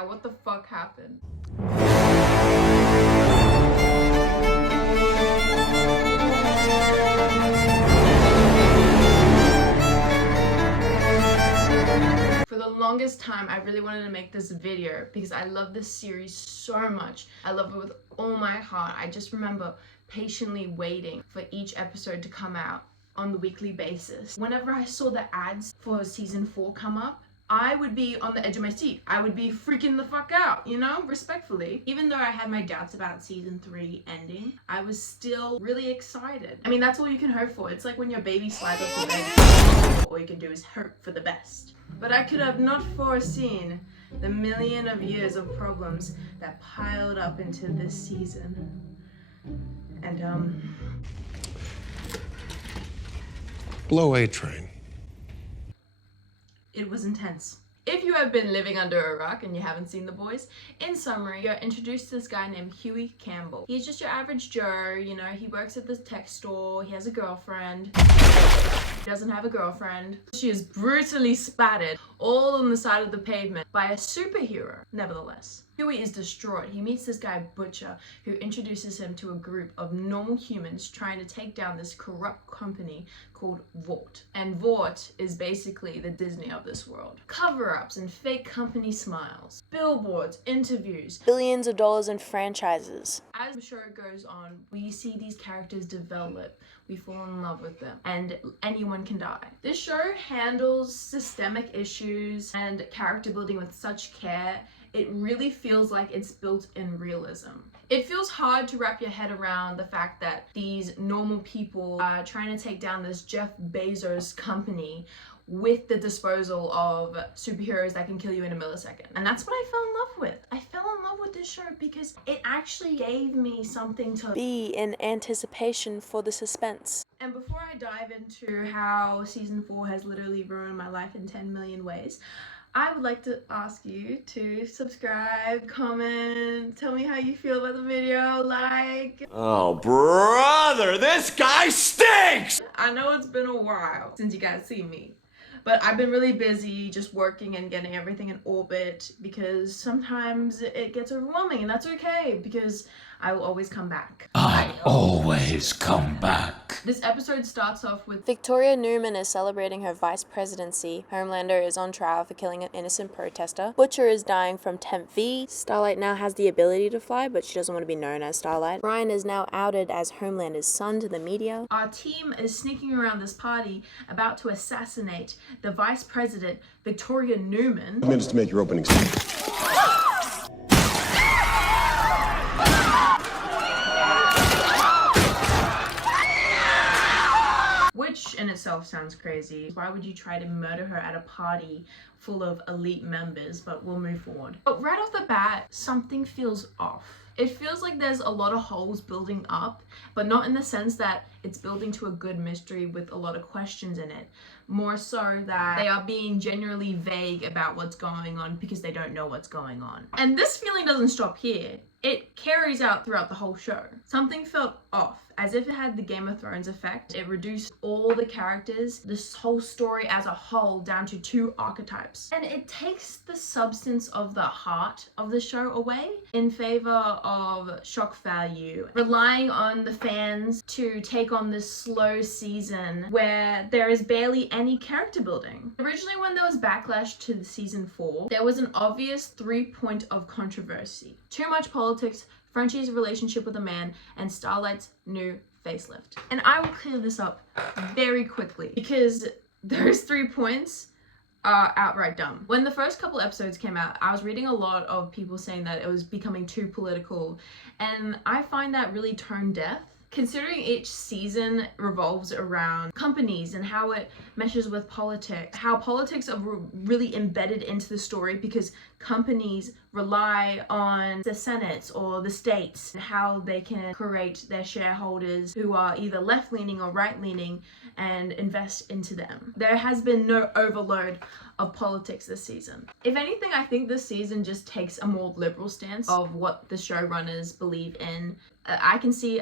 now. What the fuck happened? For the longest time, I really wanted to make this video because I love this series so much. I love it with all my heart. I just remember patiently waiting for each episode to come out on the weekly basis. Whenever I saw the ads for season 4 come up, I would be on the edge of my seat. I would be freaking the fuck out, you know, respectfully. Even though I had my doubts about season 3 ending, I was still really excited. I mean, that's all you can hope for. It's like when your baby slides off the bed. All you can do is hope for the best. But I could have not foreseen the million of years of problems that piled up into this season. And Blow A train. it was intense. If you have been living under a rock and you haven't seen The Boys, in summary, you're introduced to this guy named Huey Campbell. He's just your average Joe, you know, he works at this tech store, he has a girlfriend. He doesn't have a girlfriend. She is brutally splattered all on the side of the pavement by a superhero, nevertheless. Huey is distraught. He meets this guy Butcher, who introduces him to a group of normal humans trying to take down this corrupt company called Vought. And Vought is basically the Disney of this world. Cover-ups and fake company smiles, billboards, interviews, billions of dollars in franchises. As the show goes on, we see these characters develop, we fall in love with them, and anyone can die. This show handles systemic issues and character building with such care. It really feels like it's built in realism. It feels hard to wrap your head around the fact that these normal people are trying to take down this Jeff Bezos company with the disposal of superheroes that can kill you in a millisecond. And that's what I fell in love with. I fell in love with this show because it actually gave me something to Be in anticipation for the suspense. And before I dive into how season 4 has literally ruined my life in 10 million ways, I would like to ask you to subscribe, comment, tell me how you feel about the video, like. Oh, brother, this guy stinks! I know it's been a while since you guys see me, but I've been really busy just working and getting everything in orbit because sometimes it gets overwhelming, and that's okay because I will always come back. I always come back. This episode starts off with Victoria Newman is celebrating her vice presidency. Homelander is on trial for killing an innocent protester. Butcher is dying from Temp V. Starlight now has the ability to fly, but she doesn't want to be known as Starlight. Ryan is now outed as Homelander's son to the media. Our team is sneaking around this party about to assassinate the vice president, Victoria Newman. Minutes to make your opening statement. Which in itself sounds crazy. Why would you try to murder her at a party full of elite members? But we'll move forward. But right off the bat, something feels off. It feels like there's a lot of holes building up, but not in the sense that it's building to a good mystery with a lot of questions in it. More so that they are being genuinely vague about what's going on because they don't know what's going on. And this feeling doesn't stop here. It carries out throughout the whole show. Something felt off, as if it had the Game of Thrones effect. It reduced all the characters, this whole story as a whole, down to 2 archetypes. And it takes the substance of the heart of the show away in favor of shock value, relying on the fans to take on this slow season where there is barely any character building. Originally, when there was backlash to the season 4, there was an obvious 3-point of controversy. Too much politics, Frenchie's relationship with a man, and Starlight's new facelift. And I will clear this up very quickly because those 3 points are outright dumb. When the first couple episodes came out, I was reading a lot of people saying that it was becoming too political, and I find that really tone deaf. Considering each season revolves around companies and how it meshes with politics, how politics are really embedded into the story because companies rely on the senates or the states and how they can create their shareholders who are either left-leaning or right-leaning and invest into them. There has been no overload of politics this season. If anything, I think this season just takes a more liberal stance of what the showrunners believe in. I can see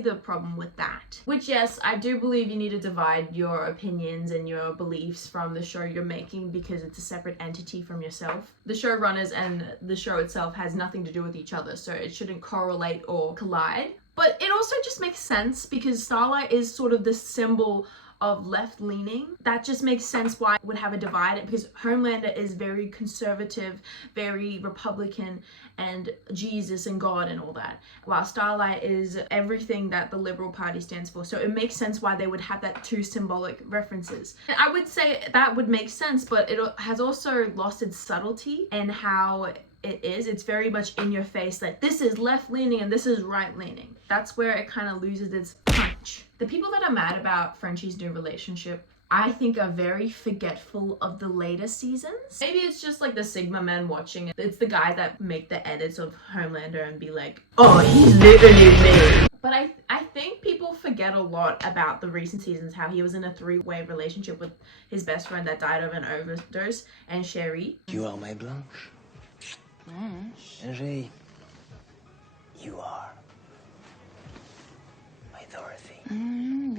the problem with that. Which, yes, I do believe you need to divide your opinions and your beliefs from the show you're making, because it's a separate entity from yourself. The showrunners and the show itself has nothing to do with each other, so it shouldn't correlate or collide. But it also just makes sense because Starlight is sort of the symbol of left-leaning. That just makes sense why it would have a divide, because Homelander is very conservative, very Republican, and Jesus and God and all that, while Starlight is everything that the Liberal Party stands for. So it makes sense why they would have that two symbolic references. And I would say that would make sense, but it has also lost its subtlety in how it is. It's very much in your face, that this is left-leaning and this is right-leaning. That's where it kind of loses its punch. The people that are mad about Frenchie's new relationship, I think, are very forgetful of the later seasons. Maybe it's just like the Sigma men watching it. It's the guys that make the edits of Homelander and be like, oh, he's literally me. But I think people forget a lot about the recent seasons, how he was in a three-way relationship with his best friend that died of an overdose, and Sherry. You are my Blanche. Angèle, you are my Dorothy. And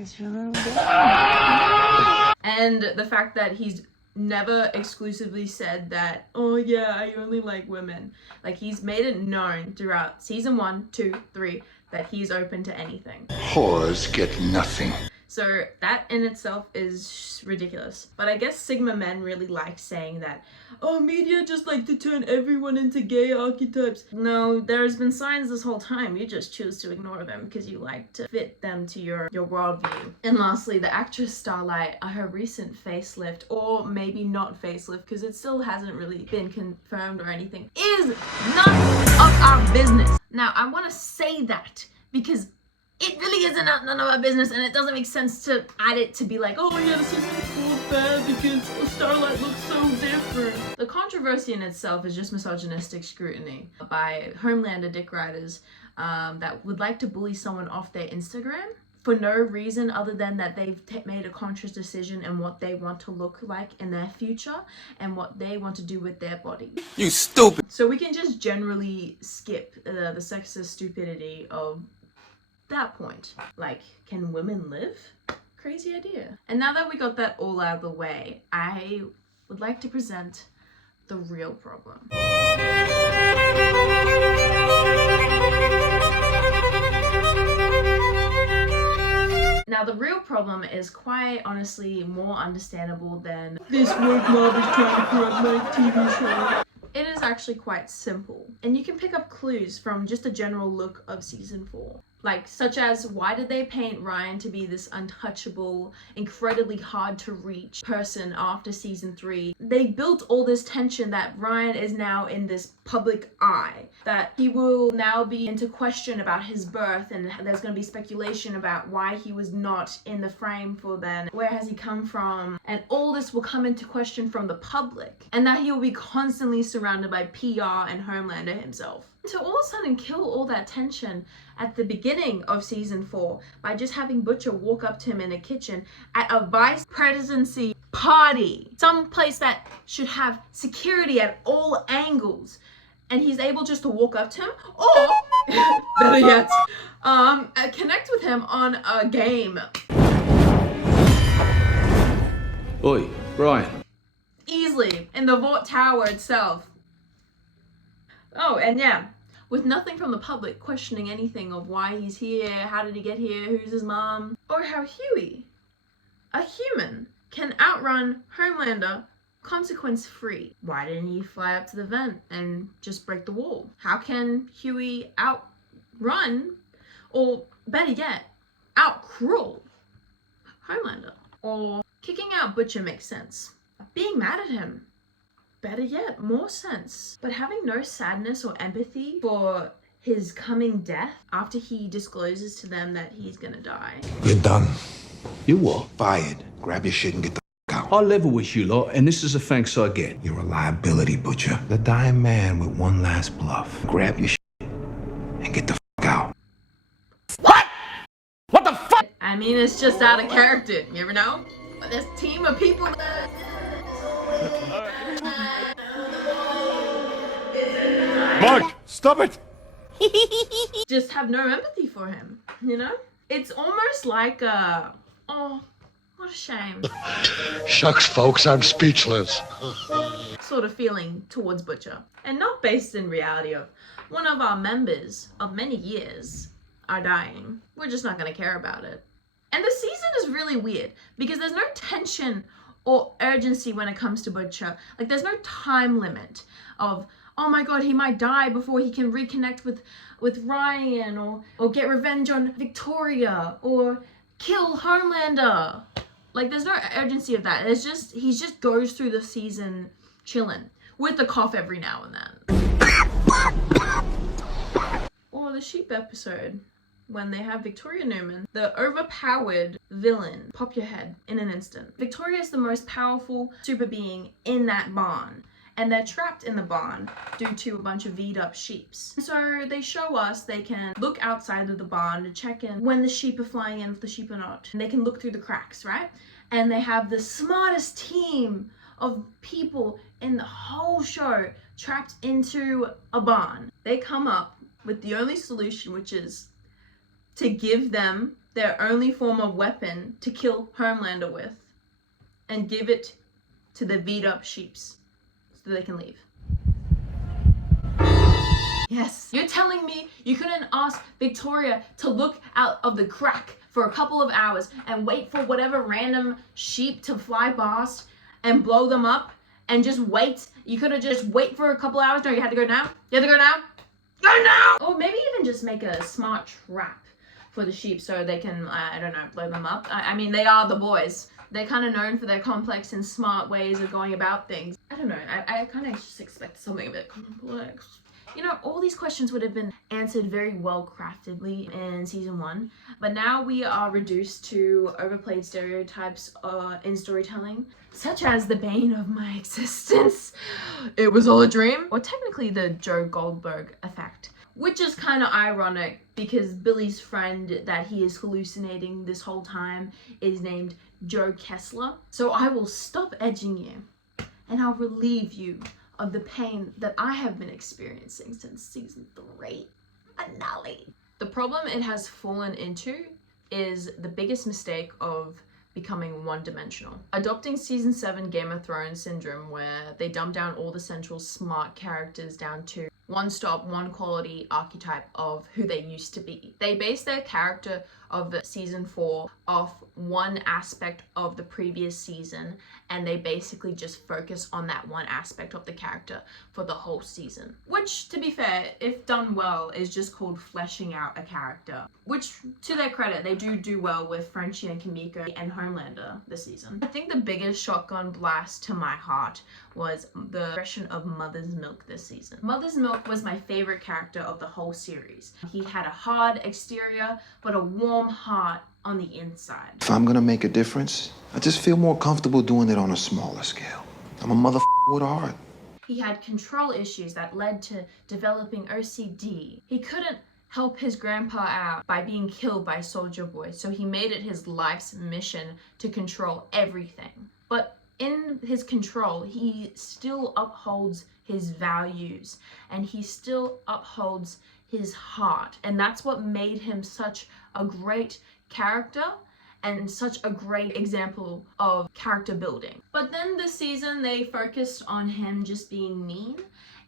the fact that he's never exclusively said that, oh yeah, I only like women. Like, he's made it known throughout season 1, 2, 3 that he's open to anything. Whores get nothing. So that in itself is ridiculous. But I guess Sigma men really like saying that, oh, media just like to turn everyone into gay archetypes. No, there's been signs this whole time. You just choose to ignore them because you like to fit them to your worldview. And lastly, the actress Starlight, her recent facelift, or maybe not facelift because it still hasn't really been confirmed or anything, is none of our business. Now, I want to say that because it really isn't none of our business, and it doesn't make sense to add it to be like, oh yeah, the season 4 is bad because Starlight looks so different. The controversy in itself is just misogynistic scrutiny by Homelander dick riders that would like to bully someone off their Instagram for no reason other than that they've made a conscious decision in what they want to look like in their future and what they want to do with their body. You stupid. So we can just generally skip the sexist stupidity of that point. Like, can women live? Crazy idea. And now that we got that all out of the way, I would like to present the real problem. Now, the real problem is quite honestly more understandable than this woke mob is trying to corrupt my TV show. It is actually quite simple, and you can pick up clues from just a general look of season 4. Like, such as, why did they paint Ryan to be this untouchable, incredibly hard to reach person after season 3? They built all this tension that Ryan is now in this public eye, that he will now be into question about his birth, and there's going to be speculation about why he was not in the frame for then, where has he come from, and all this will come into question from the public, and that he will be constantly surrounded by PR and Homelander himself. To all of a sudden kill all that tension at the beginning of season 4 by just having Butcher walk up to him in a kitchen at a vice presidency party, some place that should have security at all angles, and he's able just to walk up to him, or better yet, connect with him on a game. Oi, Brian. Easily in the Vought Tower itself. Oh, and yeah, with nothing from the public questioning anything of why he's here, how did he get here, who's his mom, or how Huey, a human, can outrun Homelander consequence-free. Why didn't he fly up to the vent and just break the wall? How can Huey outrun, or better yet, outcrawl Homelander? Or kicking out Butcher makes sense. Being mad at him, better yet, more sense. But having no sadness or empathy for his coming death after he discloses to them that he's gonna die. You're done. You what? Fired. Grab your shit and get the out. I level with you lot, and this is the thanks I get. You're a liability, Butcher. The dying man with one last bluff. Grab your shit and get the out. What? What the fuck? I mean, it's just out of character, you ever know? But this team of people that... Mark, stop it! just have no empathy for him, you know? It's almost like oh, what a shame Shucks, folks, I'm speechless. sort of feeling towards Butcher. And not based in reality of one of our members of many years are dying. We're just not gonna care about it. And the season is really weird because there's no tension or urgency when it comes to Butcher. Like there's no time limit of, oh my god, he might die before he can reconnect with Ryan or get revenge on Victoria or kill Homelander. Like there's no urgency of that. It's just he just goes through the season chilling with a cough every now and then. Or the sheep episode when they have Victoria Newman, the overpowered villain, pop your head in an instant. Victoria is the most powerful super being in that barn, and they're trapped in the barn due to a bunch of V'd up sheeps. So they show us they can look outside of the barn to check in when the sheep are flying in, if the sheep are not. And they can look through the cracks, right? And they have the smartest team of people in the whole show trapped into a barn. They come up with the only solution, which is to give them their only form of weapon to kill Homelander with and give it to the V'd up sheeps so they can leave. Yes, you're telling me you couldn't ask Victoria to look out of the crack for a couple of hours and wait for whatever random sheep to fly past and blow them up and just wait? You could have just wait for a couple hours? No, you had to go now? You had to go now? Go now! Or maybe even just make a smart trap for the sheep so they can, I don't know, blow them up. I mean, they are the boys. They're kind of known for their complex and smart ways of going about things. I don't know, I kind of just expect something a bit complex. You know, all these questions would have been answered very well craftedly in season 1, but now we are reduced to overplayed stereotypes in storytelling, such as the bane of my existence, it was all a dream, or technically the Joe Goldberg effect. Which is kind of ironic because Billy's friend that he is hallucinating this whole time is named Joe Kessler. So I will stop edging you and I'll relieve you of the pain that I have been experiencing since season 3 finale. The problem it has fallen into is the biggest mistake of becoming one-dimensional. Adopting season 7 Game of Thrones syndrome, where they dumb down all the central smart characters down to one stop, one quality archetype of who they used to be. They base their character of season 4 off one aspect of the previous season, and they basically just focus on that one aspect of the character for the whole season. Which, to be fair, if done well, is just called fleshing out a character. Which, to their credit, they do well with Frenchie and Kimiko and Homelander this season. I think the biggest shotgun blast to my heart was the regression of Mother's Milk this season. Mother's Milk was my favorite character of the whole series. He had a hard exterior, but a warm heart on the inside. If I'm gonna make a difference, I just feel more comfortable doing it on a smaller scale. I'm a motherfucker with a heart. He had control issues that led to developing OCD. He couldn't help his grandpa out by being killed by Soldier Boy, so he made it his life's mission to control everything. But in his control, he still upholds his values and he still upholds his heart. And that's what made him such a great character and such a great example of character building. But then this season, they focused on him just being mean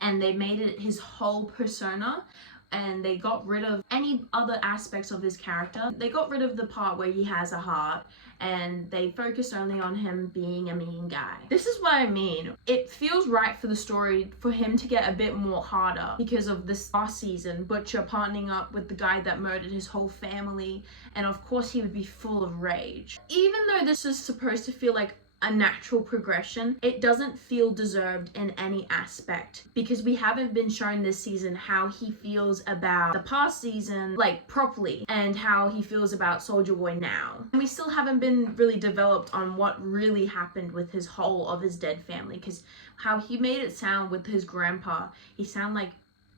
and they made it his whole persona. And they got rid of any other aspects of his character. They got rid of the part where he has a heart and they focused only on him being a mean guy. This is what I mean. It feels right for the story for him to get a bit more harder because of this last season, Butcher partnering up with the guy that murdered his whole family, and of course he would be full of rage. Even though this is supposed to feel like a natural progression, it doesn't feel deserved in any aspect because we haven't been shown this season how he feels about the past season like properly and how he feels about Soldier Boy now. And we still haven't been really developed on what really happened with his whole of his dead family, because how he made it sound with his grandpa, he sounded like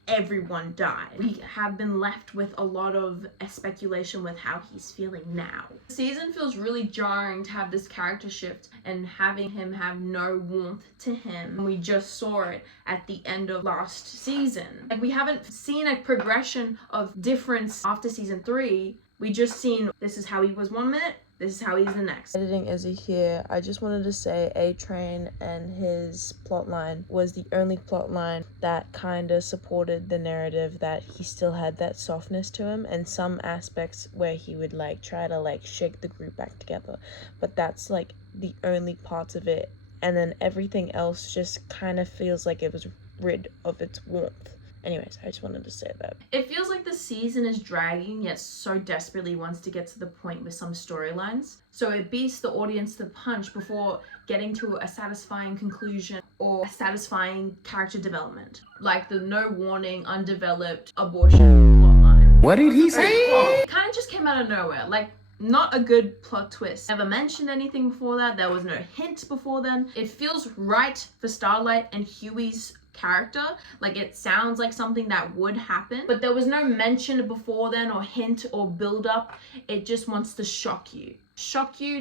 everyone died. We have been left with a lot of speculation with how he's feeling now. The season feels really jarring to have this character shift and having him have no warmth to him. We just saw it at the end of last season. Like, we haven't seen a progression of difference after season 3. We just seen this is how he was 1 minute, this is how he's the next. Editing Izzy here. I just wanted to say A-Train and his plotline was the only plotline that kind of supported the narrative that he still had that softness to him, and some aspects where he would like try to like shake the group back together. But that's like the only parts of it, and then everything else just kind of feels like it was rid of its warmth. Anyways, I just wanted to say that. It feels like the season is dragging, yet so desperately wants to get to the point with some storylines. So it beats the audience to the punch before getting to a satisfying conclusion or a satisfying character development. Like the no warning, undeveloped abortion plotline. What did he say? It kind of just came out of nowhere. Like, not a good plot twist. Never mentioned anything before that. There was no hint before then. It feels right for Starlight and Huey's character. Like, it sounds like something that would happen, but there was no mention before then or hint or build up. It just wants to shock you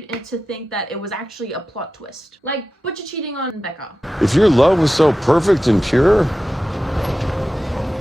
into think that it was actually a plot twist. Like Butcher cheating on Becca. If your love was so perfect and pure,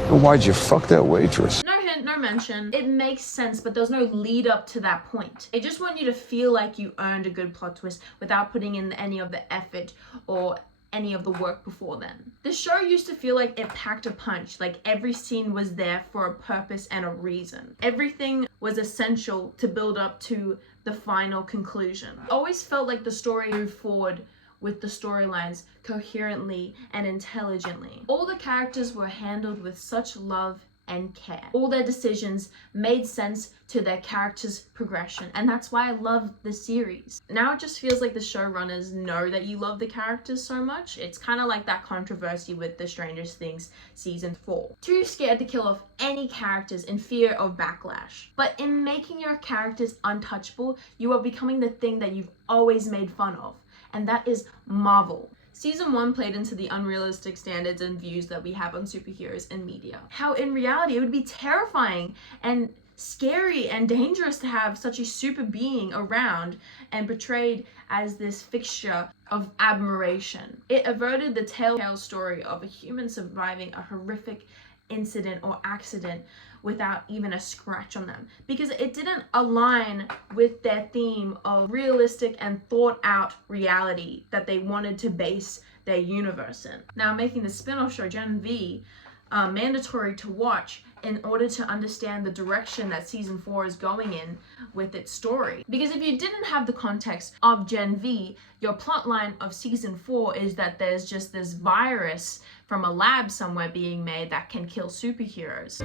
then why'd you fuck that waitress? No hint, no mention. It makes sense, but there's no lead up to that point. They just want you to feel like you earned a good plot twist without putting in any of the effort or any of the work before then. The show used to feel like it packed a punch, like every scene was there for a purpose and a reason. Everything was essential to build up to the final conclusion. I always felt like the story moved forward with the storylines coherently and intelligently. All the characters were handled with such love and care. All their decisions made sense to their characters' progression, and that's why I love the series. Now it just feels like the showrunners know that you love the characters so much. It's kind of like that controversy with the Stranger Things season 4. Too scared to kill off any characters in fear of backlash. But in making your characters untouchable, you are becoming the thing that you've always made fun of, and that is Marvel. Season 1 played into the unrealistic standards and views that we have on superheroes and media. How in reality it would be terrifying and scary and dangerous to have such a super being around and portrayed as this fixture of admiration. It averted the telltale story of a human surviving a horrific incident or accident without even a scratch on them, because it didn't align with their theme of realistic and thought out reality that they wanted to base their universe in. Now making the spin-off show Gen V mandatory to watch in order to understand the direction that season 4 is going in with its story. Because if you didn't have the context of Gen V, your plotline of season 4 is that there's just this virus from a lab somewhere being made that can kill superheroes.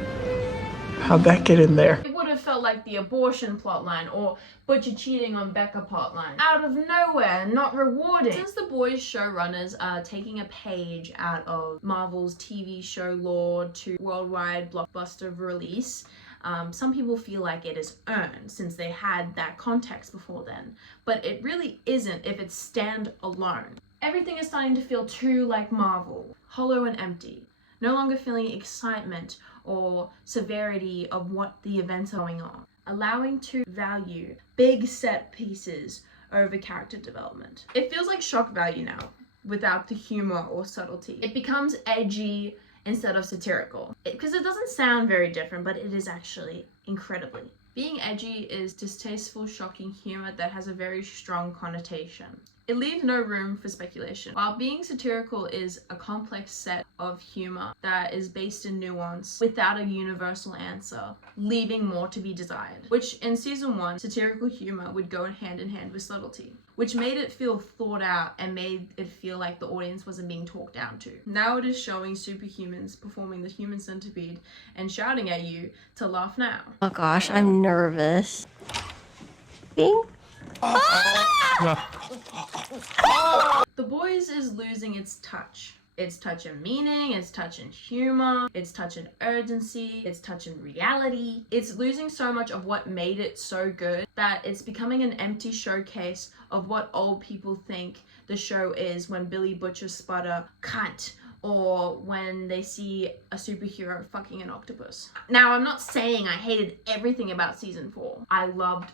How'd that get in there? It would have felt like the abortion plotline or Butcher cheating on Becca plotline. Out of nowhere, not rewarding. Since the boys showrunners are taking a page out of Marvel's TV show lore to worldwide blockbuster release, some people feel like it is earned since they had that context before then. But it really isn't if it's stand alone. Everything is starting to feel too like Marvel, hollow and empty. No longer feeling excitement or severity of what the events are going on. Allowing to value big set pieces over character development. It feels like shock value now, without the humor or subtlety. It becomes edgy instead of satirical. Because it doesn't sound very different, but it is actually incredibly. Being edgy is distasteful, shocking humor that has a very strong connotation. It leaves no room for speculation. While being satirical is a complex set of humor that is based in nuance without a universal answer, leaving more to be desired. Which in season 1, satirical humor would go hand in hand with subtlety, which made it feel thought out and made it feel like the audience wasn't being talked down to. Now it is showing superhumans performing the human centipede and shouting at you to laugh now. Oh gosh, I'm nervous. Bing. The Boys is losing its touch. Its touch in meaning, its touch in humor, its touch in urgency, its touch in reality. It's losing so much of what made it so good that it's becoming an empty showcase of what old people think the show is when Billy Butcher sputter cunt or when they see a superhero fucking an octopus. Now, I'm not saying I hated everything about season 4. I loved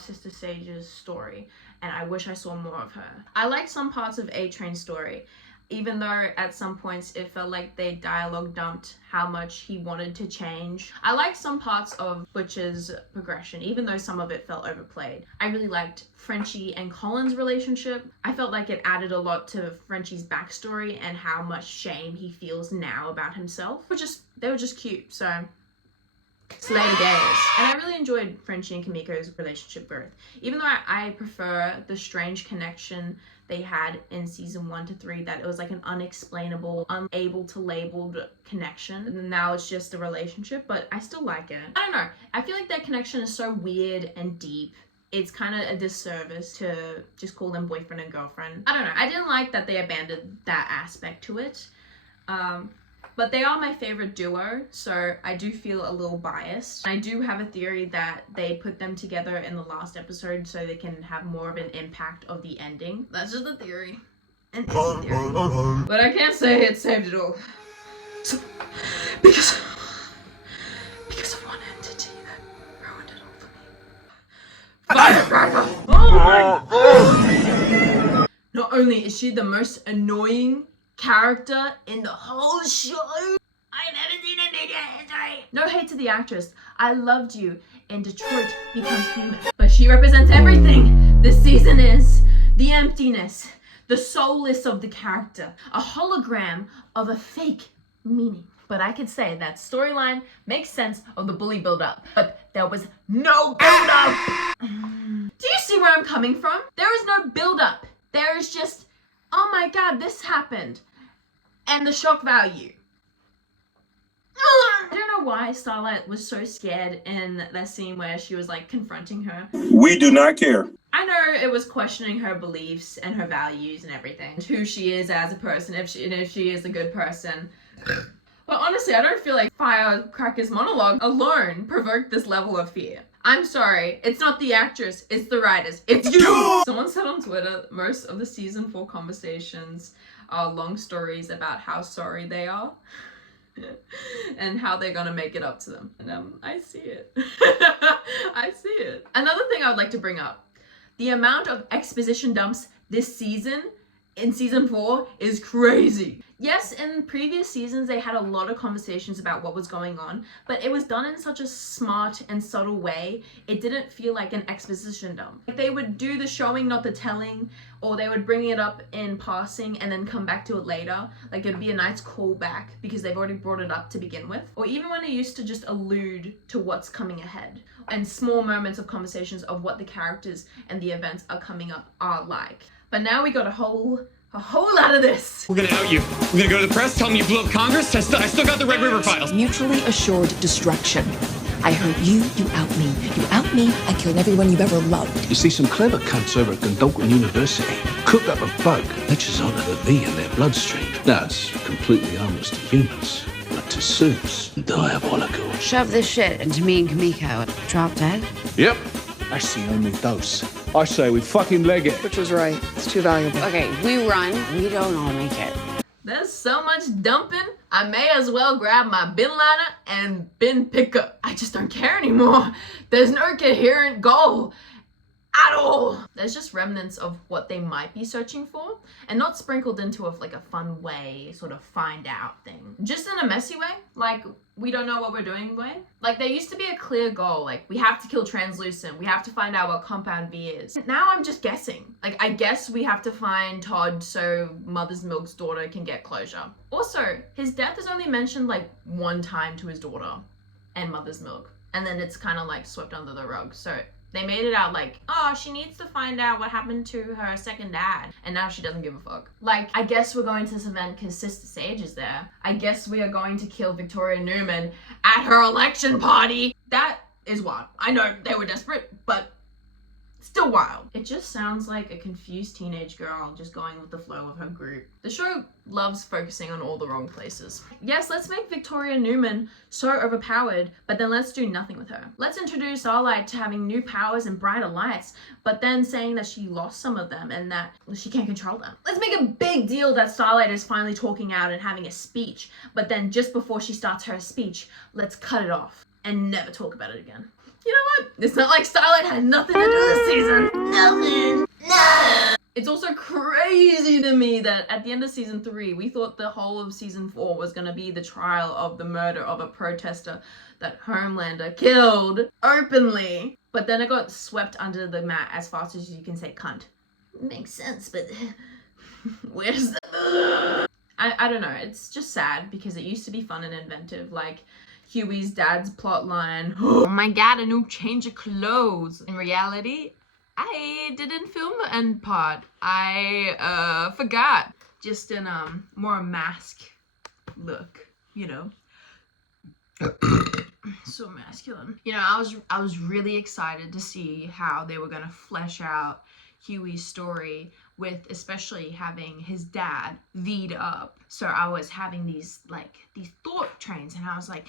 Sister Sage's story, and I wish I saw more of her. I liked some parts of A-Train's story, even though at some points it felt like they dialogue dumped how much he wanted to change. I liked some parts of Butcher's progression, even though some of it felt overplayed. I really liked Frenchie and Colin's relationship. I felt like it added a lot to Frenchie's backstory and how much shame he feels now about himself. They were just cute, so slay the gays. And I really enjoyed Frenchie and Kamiko's relationship growth. Even though I prefer the strange connection they had in season 1 to 3, that it was like an unexplainable, unable to labeled connection. And now it's just a relationship, but I still like it. I don't know. I feel like that connection is so weird and deep. It's kind of a disservice to just call them boyfriend and girlfriend. I don't know. I didn't like that they abandoned that aspect to it. But they are my favorite duo, so I do feel a little biased. I do have a theory that they put them together in the last episode so they can have more of an impact of the ending. That's just a theory. And it's a theory. But I can't say it saved it all. So, because of one entity that ruined it all for me. Firecracker! Oh my! Not only is she the most annoying character in the whole show, I've never seen a media history. No hate to the actress. I loved you in Detroit Become Human. But she represents everything this season is. The emptiness, the soulless of the character, a hologram of a fake meaning. But I could say that storyline makes sense of the bully build-up, but there was no build-up. Do you see where I'm coming from? There is no build-up. There is just, oh my god, this happened. And the shock value. I don't know why Starlight was so scared in that scene where she was like confronting her. We do not care. I know it was questioning her beliefs and her values and everything. Who she is as a person, if she is a good person. But honestly, I don't feel like Firecracker's monologue alone provoked this level of fear. I'm sorry, it's not the actress, it's the writers, it's you! Someone said on Twitter, most of the season 4 conversations are long stories about how sorry they are and how they're gonna make it up to them. And I see it. I see it. Another thing I would like to bring up, the amount of exposition dumps this season in season 4 is crazy. Yes, in previous seasons they had a lot of conversations about what was going on, but it was done in such a smart and subtle way, it didn't feel like an exposition dump. Like they would do the showing, not the telling, or they would bring it up in passing and then come back to it later. Like it'd be a nice callback because they've already brought it up to begin with. Or even when it used to just allude to what's coming ahead, and small moments of conversations of what the characters and the events are coming up are like. But now we got a whole lot of this. We're gonna out you. We're gonna go to the press, tell them you blew up Congress. I still got the Red River files. Mutually assured destruction. I hurt you, you out me. You out me, I killed everyone you've ever loved. You see, some clever cunts over at Gundogan University cooked up a bug that latches onto the V in their bloodstream. That's completely harmless to humans, but to suits, diabolical. Shove this shit into me and Kamiko. Drop dead? Yep. That's the only dose. I say we fucking leg it. Which was right. It's too valuable. Okay, we run. We don't all make it. There's so much dumping, I may as well grab my bin liner and bin pickup. I just don't care anymore. There's no coherent goal at all. There's just remnants of what they might be searching for, and not sprinkled into like a fun way, sort of find out thing. Just in a messy way, like we don't know what we're doing way. Like there used to be a clear goal, like we have to kill Translucent, we have to find out what Compound V is. Now I'm just guessing. Like I guess we have to find Todd so Mother's Milk's daughter can get closure. Also, his death is only mentioned like one time to his daughter and Mother's Milk, and then it's kind of like swept under the rug. So they made it out like, oh, she needs to find out what happened to her second dad. And now she doesn't give a fuck. Like, I guess we're going to this event because Sister Sage is there. I guess we are going to kill Victoria Newman at her election party. That is what. I know they were desperate, but Still wild. It just sounds like a confused teenage girl just going with the flow of her group. The show loves focusing on all the wrong places. Yes, let's make Victoria Newman so overpowered, but then let's do nothing with her. Let's introduce Starlight to having new powers and brighter lights, but then saying that she lost some of them and that she can't control them. Let's make a big deal that Starlight is finally talking out and having a speech, but then just before she starts her speech, let's cut it off and never talk about it again. You know what? It's not like Starlight had nothing to do this season. Nothing. No. It's also crazy to me that at the end of season 3, we thought the whole of season 4 was going to be the trial of the murder of a protester that Homelander killed openly. But then it got swept under the mat as fast as you can say cunt. Makes sense, but where's the... I don't know. It's just sad because it used to be fun and inventive. Like Huey's dad's plotline. Oh my god, a new change of clothes. In reality, I didn't film the end part. I forgot. Just in more mask look, you know. So masculine. You know, I was really excited to see how they were gonna flesh out Huey's story with especially having his dad V'd up. So I was having these thought trains and I was like,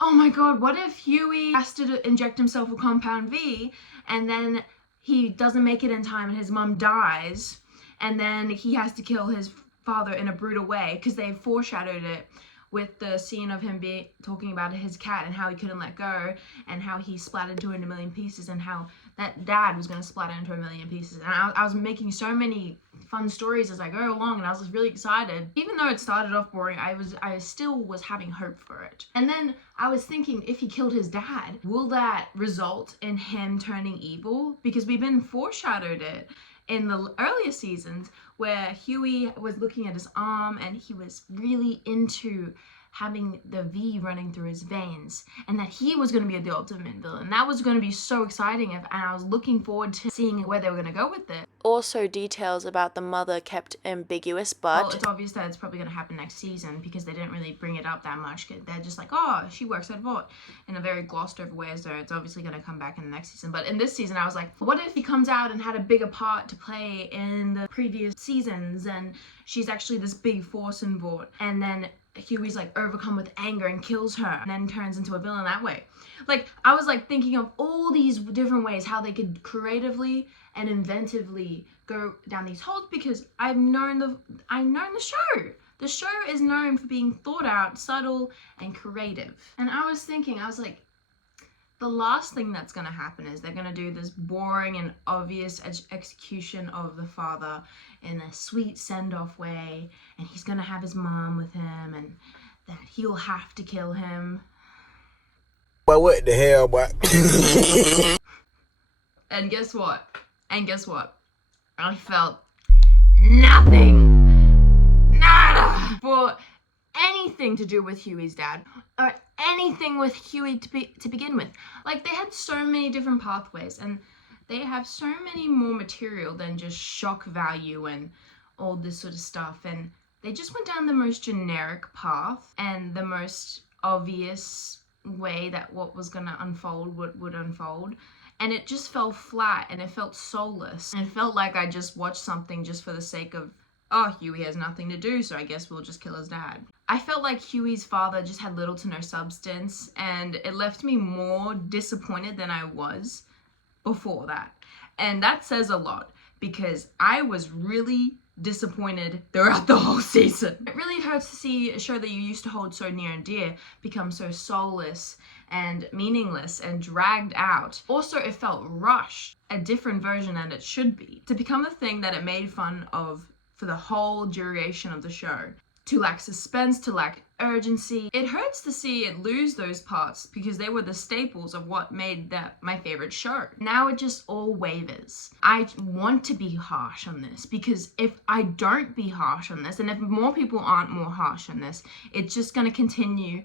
oh my god, what if Huey has to inject himself with Compound V and then he doesn't make it in time and his mom dies and then he has to kill his father in a brutal way, because they foreshadowed it with the scene of him talking about his cat and how he couldn't let go and how he splattered into a million pieces and how that dad was going to splatter into a million pieces. And I was making so many fun stories as I go along and I was just really excited. Even though it started off boring, I still was having hope for it. And then I was thinking, if he killed his dad, will that result in him turning evil? Because we've been foreshadowed it in the earlier seasons where Huey was looking at his arm and he was really into having the V running through his veins and that he was going to be the ultimate villain. That was going to be so exciting and I was looking forward to seeing where they were going to go with it. Also details about the mother kept ambiguous, but... Well, it's obvious that it's probably going to happen next season because they didn't really bring it up that much. They're just like, oh, she works at Vought in a very glossed over way, so it's obviously going to come back in the next season. But in this season, I was like, what if he comes out and had a bigger part to play in the previous seasons and she's actually this big force in Vought and then Huey's like overcome with anger and kills her and then turns into a villain that way. Like, I was like thinking of all these different ways how they could creatively and inventively go down these holes because I've known the show. The show is known for being thought out, subtle, and creative. And I was thinking, I was like, the last thing that's going to happen is they're going to do this boring and obvious execution of the father in a sweet send-off way, and he's going to have his mom with him, and that he'll have to kill him. But what the hell, boy? And guess what? I felt nothing. Nada. For anything to do with Huey's dad or anything with Huey to begin with. Like, they had so many different pathways and they have so many more material than just shock value and all this sort of stuff, and they just went down the most generic path and the most obvious way that what was going to unfold would unfold, and it just fell flat and it felt soulless and it felt like I just watched something just for the sake of, oh, Huey has nothing to do, so I guess we'll just kill his dad. I felt like Huey's father just had little to no substance, and it left me more disappointed than I was before that. And that says a lot, because I was really disappointed throughout the whole season. It really hurts to see a show that you used to hold so near and dear become so soulless and meaningless and dragged out. Also, it felt rushed, a different version than it should be, to become the thing that it made fun of for the whole duration of the show. To lack suspense, to lack urgency. It hurts to see it lose those parts because they were the staples of what made that my favorite show. Now it just all wavers. I want to be harsh on this because if I don't be harsh on this, and if more people aren't more harsh on this, it's just going to continue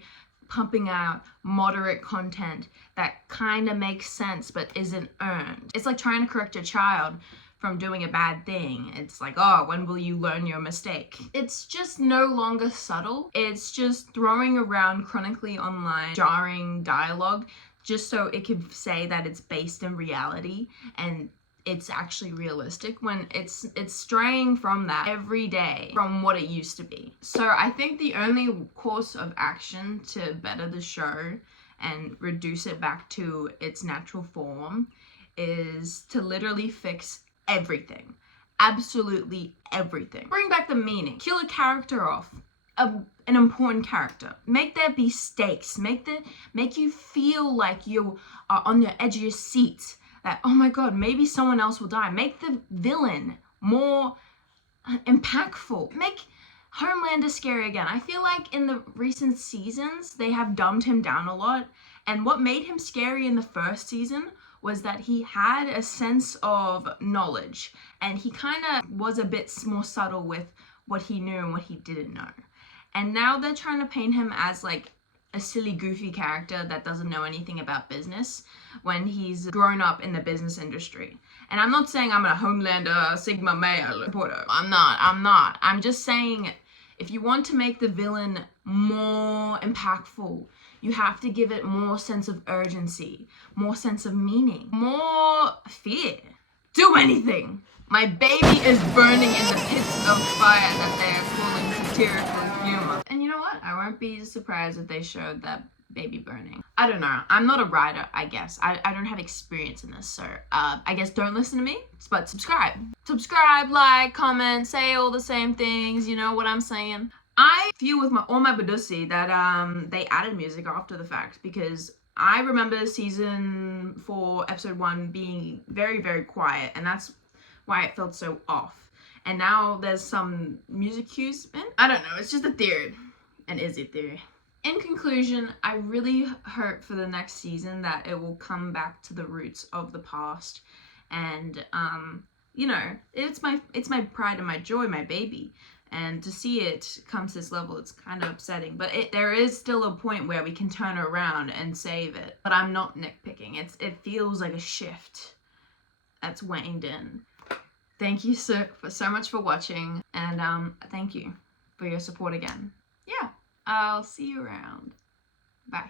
pumping out moderate content that kind of makes sense but isn't earned. It's like trying to correct your child from doing a bad thing. It's like, oh, when will you learn your mistake? It's just no longer subtle. It's just throwing around chronically online jarring dialogue just so it could say that it's based in reality and it's actually realistic, when it's straying from that every day from what it used to be. So I think the only course of action to better the show and reduce it back to its natural form is to literally fix everything. Absolutely everything. Bring back the meaning. Kill a character off. An important character. Make there be stakes. Make you feel like you are on the edge of your seat. That, oh my god, maybe someone else will die. Make the villain more impactful. Make Homelander scary again. I feel like in the recent seasons, they have dumbed him down a lot. And what made him scary in the first season was that he had a sense of knowledge. And he kind of was a bit more subtle with what he knew and what he didn't know. And now they're trying to paint him as like a silly, goofy character that doesn't know anything about business when he's grown up in the business industry. And I'm not saying I'm a Homelander Sigma male supporter. I'm not. I'm just saying, if you want to make the villain more impactful, you have to give it more sense of urgency, more sense of meaning, more fear. Do anything. My baby is burning in the pits of fire that they are calling satirical humor. And you know what? I won't be surprised if they showed that baby burning. I don't know. I'm not a writer, I guess. I don't have experience in this, so I guess don't listen to me, but subscribe. Subscribe, like, comment, say all the same things, you know what I'm saying? I feel with all my Badusi that they added music after the fact, because I remember season 4, episode 1 being very, very quiet, and that's why it felt so off. And now there's some music cues. I don't know, it's just a theory. An Izzy theory. In conclusion, I really hope for the next season that it will come back to the roots of the past. And, you know, it's my pride and my joy, my baby. And to see it come to this level, it's kind of upsetting. But there is still a point where we can turn around and save it. But I'm not nitpicking. It feels like a shift that's waned in. Thank you so much for watching. And thank you for your support again. Yeah, I'll see you around. Bye.